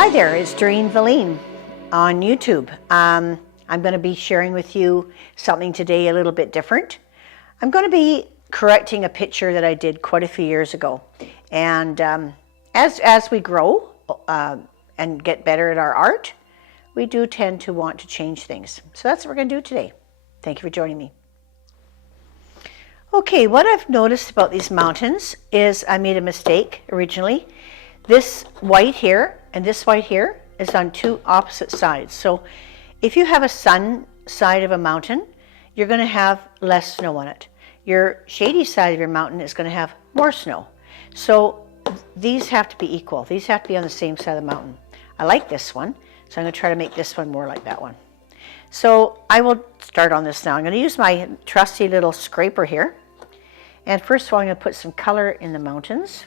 Hi there, it's Doreen Velin on YouTube. I'm going to be sharing with you something today a little bit different. I'm going to be correcting a picture that I did quite a few years ago. And as we grow and get better at our art, we do tend to want to change things. So that's what we're going to do today. Thank you for joining me. Okay, what I've noticed about these mountains is I made a mistake originally. This white here and this white here is on two opposite sides. So if you have a sun side of a mountain, you're going to have less snow on it. Your shady side of your mountain is going to have more snow. So these have to be equal. These have to be on the same side of the mountain. I like this one, so I'm going to try to make this one more like that one. So I will start on this now. I'm going to use my trusty little scraper here. And first of all, I'm going to put some color in the mountains.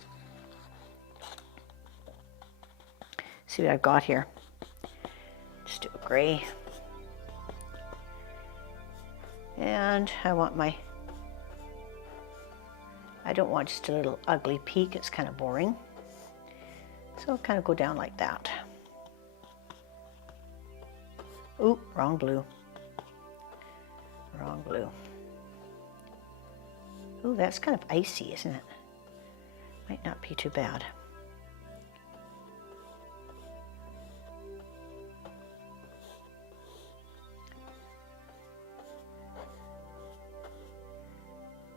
See what I've got here. Just do a gray. And I don't want just a little ugly peak. It's kind of boring. So I'll kind of go down like that. Ooh, wrong blue. Wrong blue. Ooh, that's kind of icy, isn't it? Might not be too bad.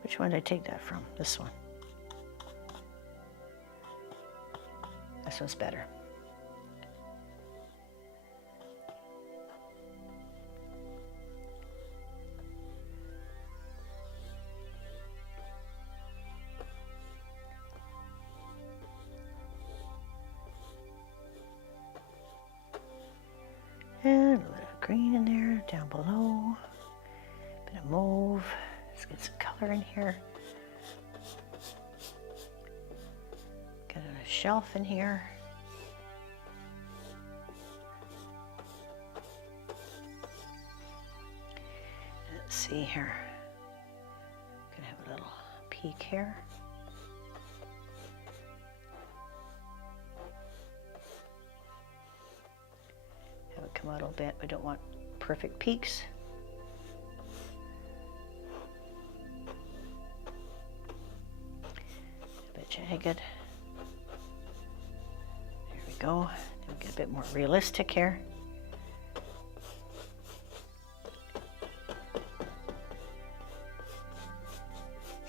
Which one did I take that from? This one. This one's better. And a little green in there, down below. A bit of mauve. Let's get some color in here. Got a shelf in here. Let's see here. Gonna have a little peak here. Have it come out a little bit. We don't want perfect peaks. Jagged. There we go. Then we get a bit more realistic here.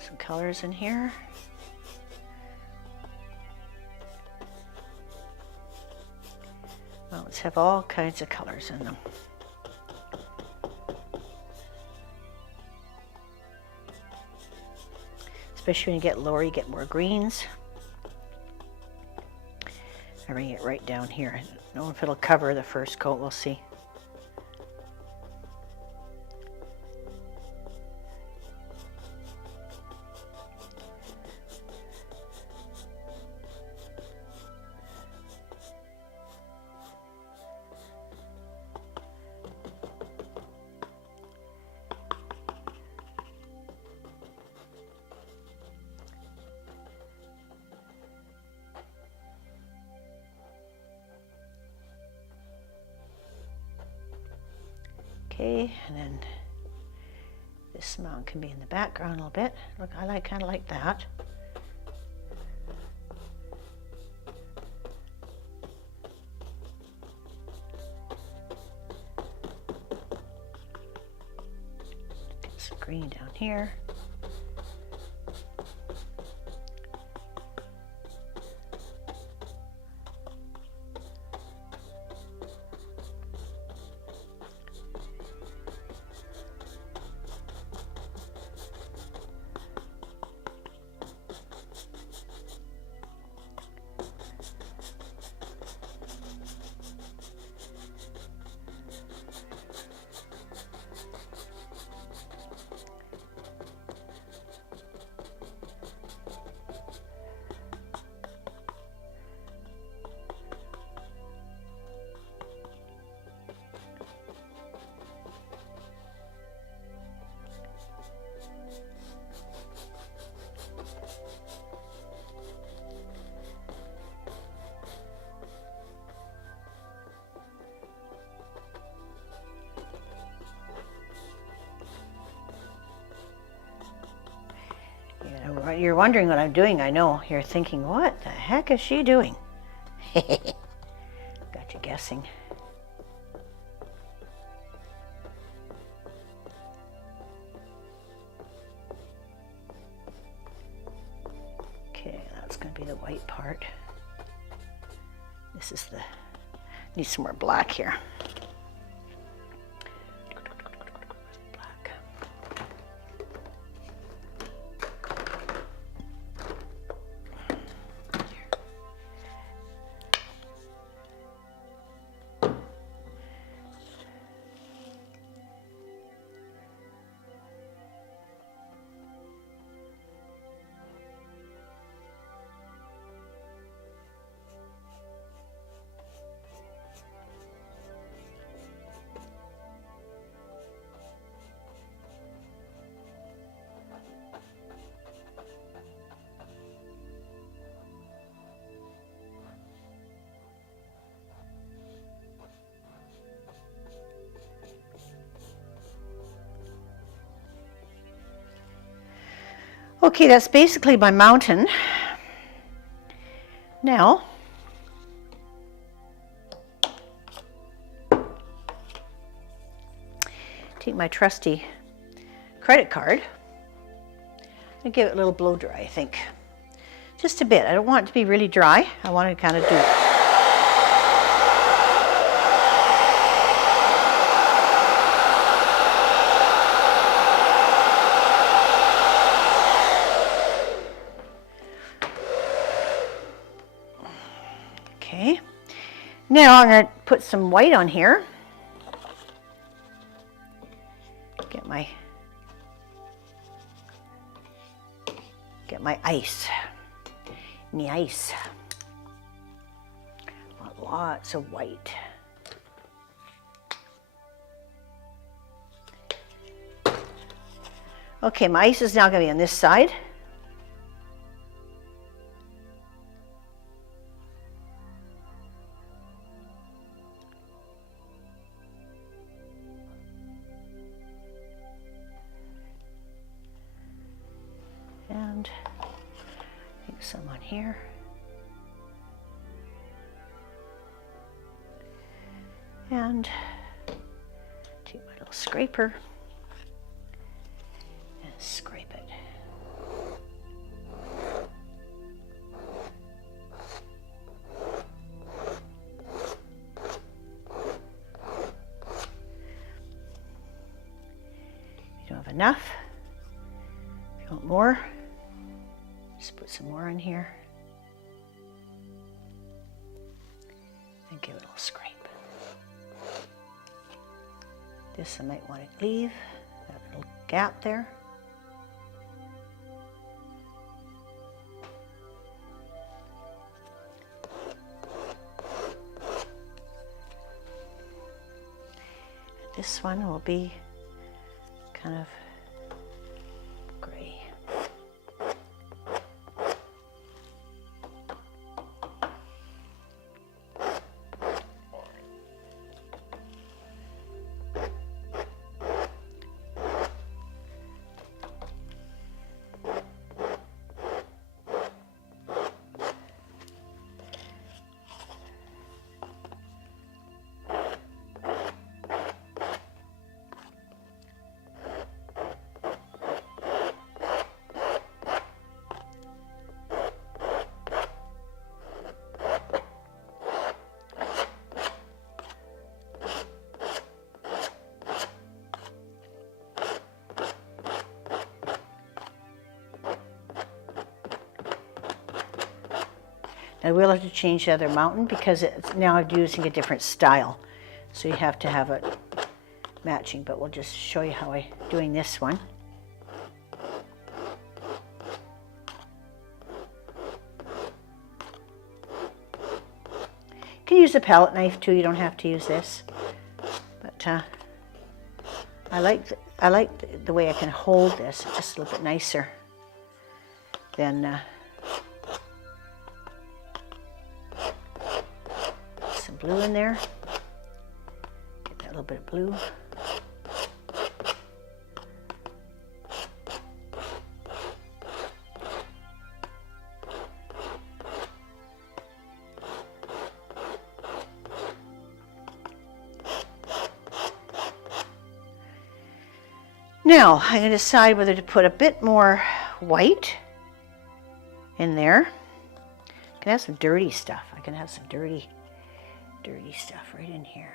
Some colors in here. Well, let's have all kinds of colors in them. Especially when you get lower, you get more greens. I bring it right down here. I don't know if it'll cover the first coat, we'll see. Okay, and then this mountain can be in the background a little bit. Look, I kind of like that. Get some green down here. You're wondering what I'm doing, I know. You're thinking, what the heck is she doing? Got you guessing. Okay, that's going to be the white part. This is the, need some more black here. Black. Okay, that's basically my mountain. Now, take my trusty credit card and give it a little blow dry, I think. Just a bit. I don't want it to be really dry. I want to kind of do it. Okay, now I'm going to put some white on here. Get my ice. Me ice. Want lots of white. Okay, my ice is now going to be on this side. And I think some on here. And take my little scraper and scrape it. You don't have enough. If you want more, just put some more in here and give it a little scrape. This I might want to leave that little gap there. This one will be kind of gray. I will have to change the other mountain because now I'm using a different style. So you have to have it matching, but we'll just show you how I'm doing this one. You can use a palette knife too, you don't have to use this. But I like the way I can hold this. It's just a little bit nicer than some blue in there. Get that little bit of blue. Now, I'm going to decide whether to put a bit more white in there. I can have some dirty stuff. I can have some dirty stuff right in here.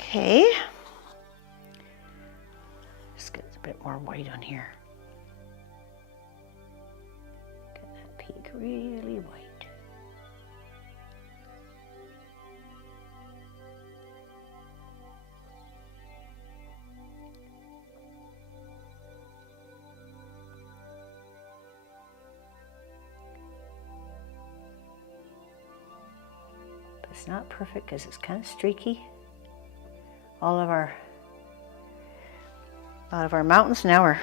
Okay, just get a bit more white on here. Get that peak really white. But it's not perfect because it's kind of streaky. A lot of our mountains now are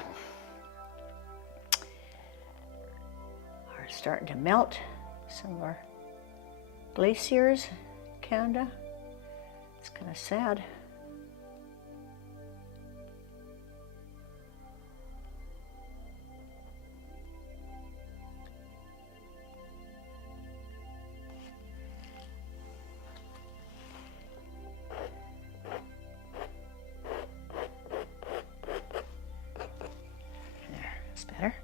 starting to melt. Some of our glaciers, Canada. It's kind of sad. Better.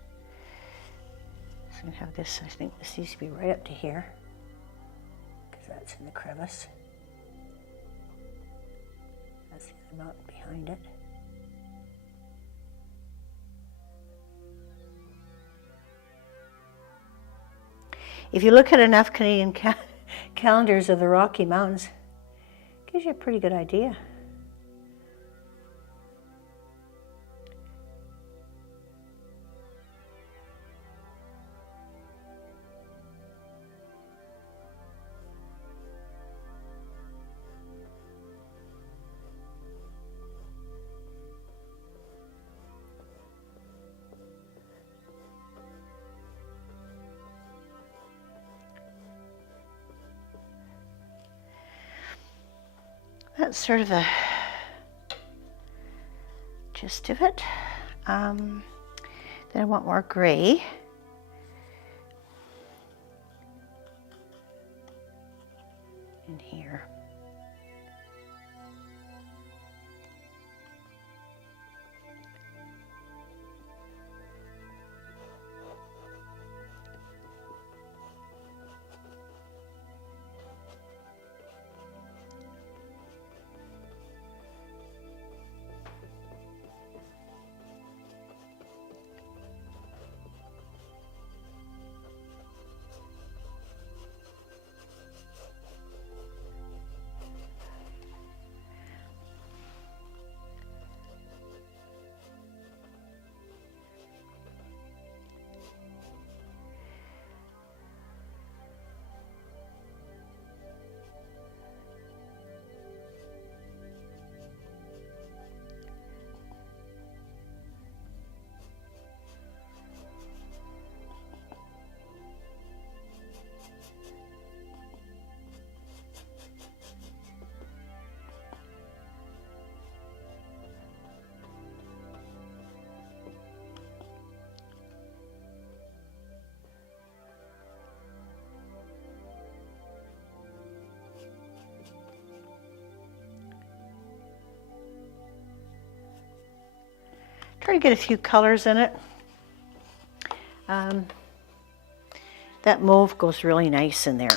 So I'm going to have this, I think this needs to be right up to here because that's in the crevice. That's the other mountain behind it. If you look at enough Canadian calendars of the Rocky Mountains, it gives you a pretty good idea. That's sort of the gist of it. Then I want more gray. In here. Try to get a few colors in it. That mauve goes really nice in there.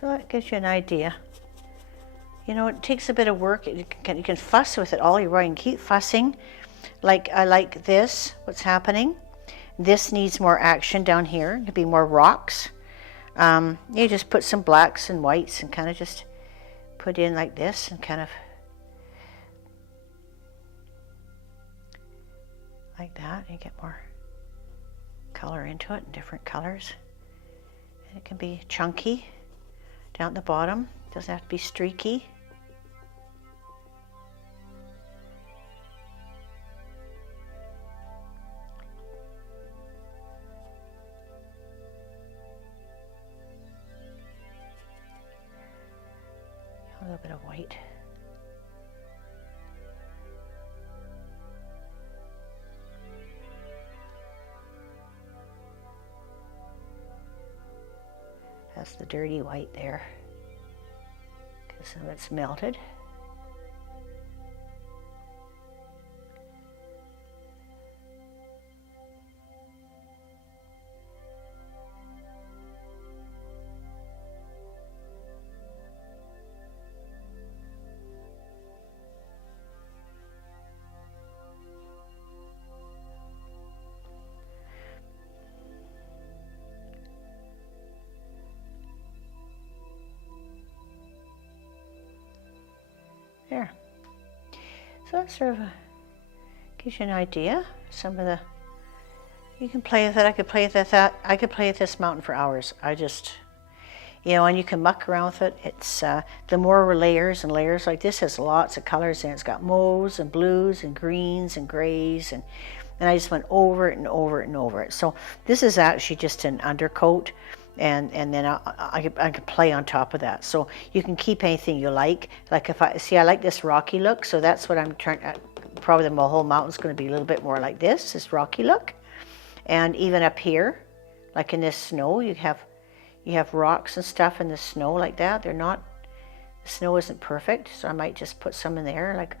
So that gives you an idea. You know, it takes a bit of work. You can fuss with it all you want and keep fussing. Like I like this, what's happening. This needs more action down here. It could be more rocks. You just put some blacks and whites and kind of just put in like this and kind of like that. You get more color into it, different colors. And it can be chunky down at the bottom. It doesn't have to be streaky. A little bit of white. That's the dirty white there, because some of it's melted. There. So that sort of gives you an idea. Some of the, you can play with it. I could play with that. I could play with this mountain for hours. I just, you know, and you can muck around with it. It's the more layers and layers like this has lots of colors in it. It's got mauves and blues and greens and grays and I just went over it and over it and over it. So this is actually just an undercoat. And then I could play on top of that. So you can keep anything you like. Like if I like this rocky look, so that's what I'm trying. Probably the whole mountain's going to be a little bit more like this rocky look. And even up here, like in this snow, you have rocks and stuff in the snow like that. They're not, the snow isn't perfect, so I might just put some in there. Like,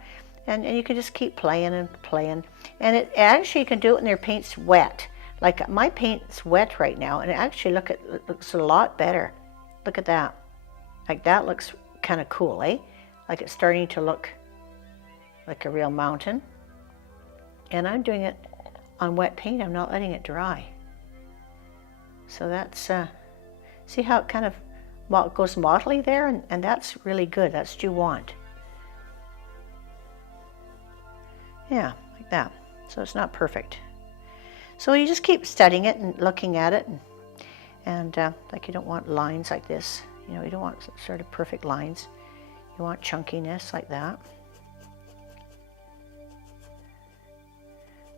and you can just keep playing and playing. And it actually, you can do it when your paint's wet. Like my paint's wet right now, and it actually looks a lot better. Look at that. Like that looks kind of cool, eh? Like it's starting to look like a real mountain. And I'm doing it on wet paint. I'm not letting it dry. So that's, see how it kind of goes mottly there? And that's really good. That's what you want. Yeah, like that. So it's not perfect. So you just keep studying it and looking at it, and like you don't want lines like this. You know, you don't want sort of perfect lines. You want chunkiness like that.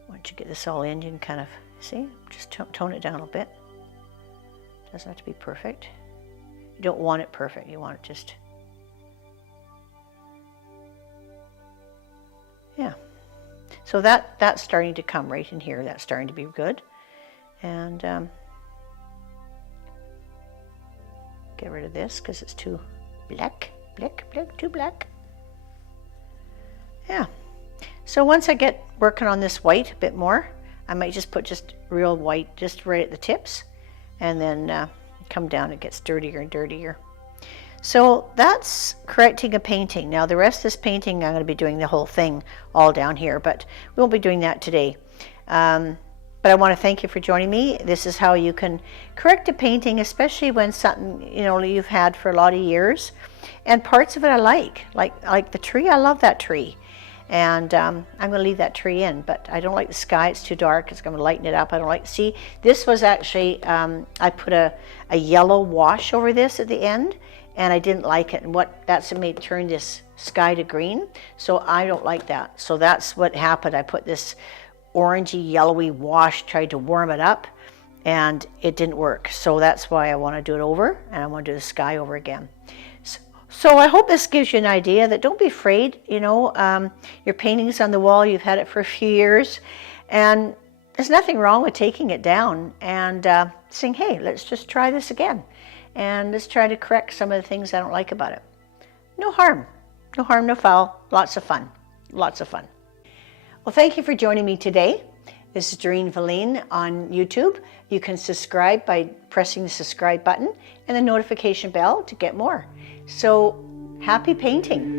Once you get this all in, you can kind of, see, just tone it down a bit. It doesn't have to be perfect. You don't want it perfect. You want it just, yeah. So that's starting to come right in here. That's starting to be good. And get rid of this because it's too black, too black. Yeah. So once I get working on this white a bit more, I might just put just real white just right at the tips, and then come down. It gets dirtier and dirtier. So that's correcting a painting. Now the rest of this painting, I'm going to be doing the whole thing all down here, but we won't be doing that today. But I want to thank you for joining me. This is how you can correct a painting, especially when something, you know, you've had for a lot of years. And parts of it I like the tree. I love that tree. And I'm going to leave that tree in, but I don't like the sky. It's too dark. It's going to lighten it up. I don't like, see, this was actually, I put a yellow wash over this at the end, and I didn't like it, and that's what made turn this sky to green, so I don't like that. So that's what happened. I put this orangey yellowy wash, tried to warm it up, and it didn't work. So that's why I want to do it over, and I want to do the sky over again. So I hope this gives you an idea that don't be afraid, you know, your painting's on the wall, you've had it for a few years, and there's nothing wrong with taking it down and saying, hey, let's just try this again. And let's try to correct some of the things I don't like about it. No harm, no foul, lots of fun, lots of fun. Well, thank you for joining me today. This is Doreen Velin on YouTube. You can subscribe by pressing the subscribe button and the notification bell to get more. So happy painting.